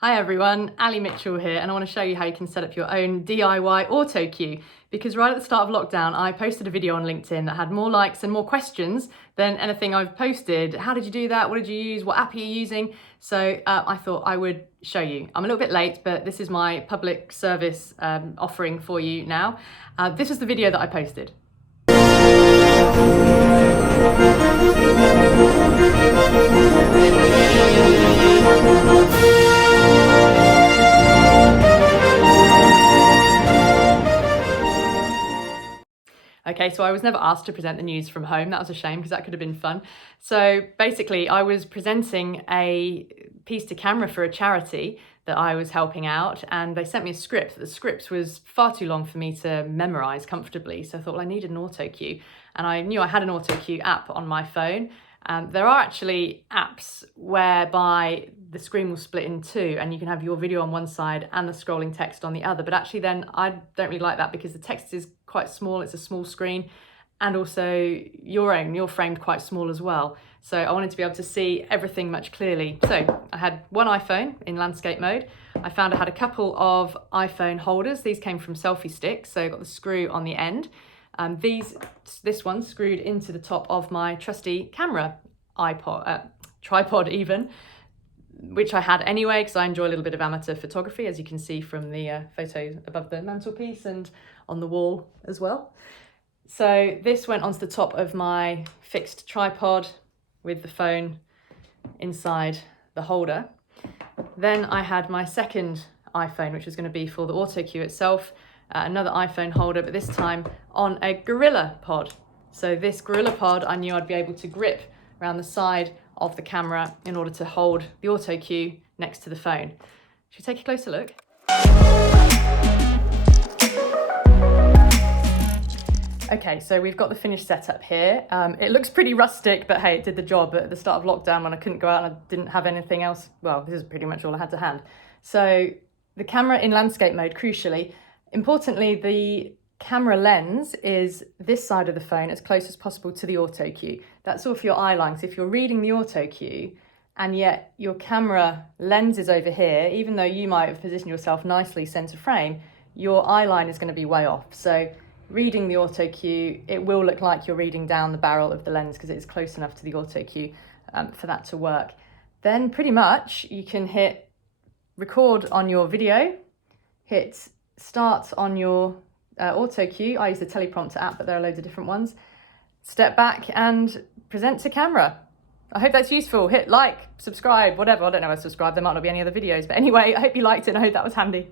Hi everyone, Ali Mitchell here, and I want to show you how you can set up your own DIY auto cue. Because right at the start of lockdown, I posted a video on LinkedIn that had more likes and more questions than anything I've posted. How did you do that? What did you use? What app are you using? So I thought I would show you. I'm a little bit late, but this is my public service offering for you now. This is the video that I posted. Okay, so I was never asked to present the news from home. That was a shame because that could have been fun. So basically, I was presenting a piece to camera for a charity that I was helping out, and they sent me a script. The script was far too long for me to memorize comfortably, so I thought, well, I needed an auto cue, and I knew I had an auto cue app on my phone. There are actually apps whereby the screen will split in two and you can have your video on one side and the scrolling text on the other. But actually then I don't really like that because the text is quite small, it's a small screen, and also you're framed quite small as well. So I wanted to be able to see everything much clearly. So I had one iPhone in landscape mode. I found I had a couple of iPhone holders. These came from Selfie Sticks, so I got the screw on the end. This one screwed into the top of my trusty camera tripod even, which I had anyway because I enjoy a little bit of amateur photography, as you can see from the photos above the mantelpiece and on the wall as well. So this went onto the top of my fixed tripod with the phone inside the holder. Then I had my second iPhone, which was going to be for the auto cue itself, another iPhone holder, but this time on a Gorilla Pod. So this Gorilla Pod, I knew I'd be able to grip around the side of the camera in order to hold the auto cue next to the phone. Should we take a closer look? Okay, so we've got the finished setup here. It looks pretty rustic, but hey, it did the job at the start of lockdown when I couldn't go out and I didn't have anything else. Well, this is pretty much all I had to hand. So the camera in landscape mode, crucially. Importantly, the camera lens is this side of the phone as close as possible to the auto cue. That's all for your eye line. So if you're reading the auto cue and yet your camera lens is over here, even though you might have positioned yourself nicely center frame, your eye line is going to be way off. So reading the auto cue, it will look like you're reading down the barrel of the lens because it's close enough to the auto cue for that to work. Then pretty much you can hit record on your video, hit start on your auto cue. I use the teleprompter app, but there are loads of different ones. Step back and present to camera. I hope that's useful. Hit like, subscribe, whatever. I don't know if I subscribe. There might not be any other videos, but anyway, I hope you liked it and I hope that was handy.